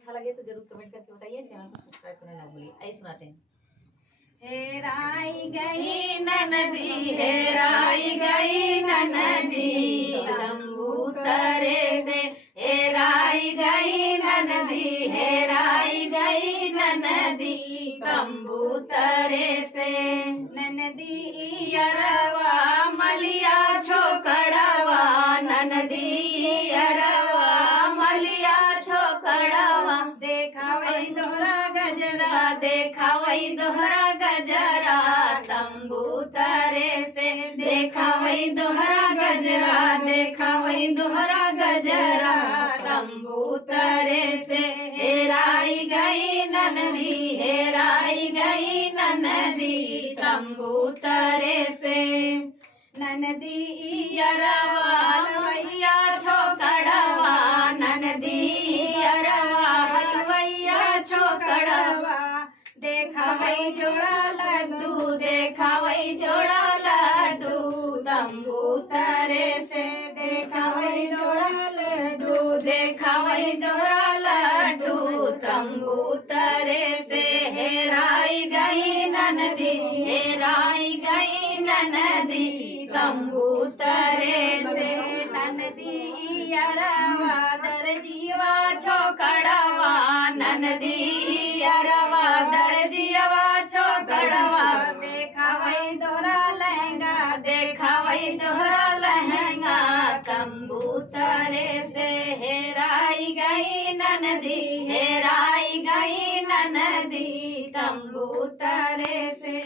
अच्छा लगे तो जरूर कमेंट करके बताइए, चैनल को सब्सक्राइब करना ना भूलिए। आइए सुनाते हैं। हेराई गई ननदी, हेराई गई ननदी, तंबू तरे से हेराई गई ननदी, हेराई गई ननदी, तंबू तरे से। ननदी अरवा मलिया छोकड़वा, ननदी अरवा मलिया छोकड़वा, देखावई दोहरा गजरा, देखावई दोहरा गजरा, तंबू तरे से, देखावई दोहरा गजरा, देखावई दोहरा गजरा, तंबू तरे से। हेराई गई ननदी, हेराई गई ननदी, तंबू तरे से। ननदी अरवा हलवैया छोकड़वा, ननदी अरवा हलवैया छोकड़वा, देखावई जोड़ा लड्डू, देखावई जोड़ा लड्डू, तंबू तरे से, देखावई जोड़ा लड्डू, देखावई जोड़ा लड्डू, तंबू तरे से। हेराई गई ननदी, हेराई गई ननदी, तंबू तरे से। ननदी अरवा दर्जिवा छोकड़वा, ननदी अरवा दर्जिवा छोकड़वा, देखावई दोहरा लहंगा, देखावई दोहरा लहंगा, तंबू तरे से। हेराई गई ननदी, हेराई गई ननदी, तंबू तरे से।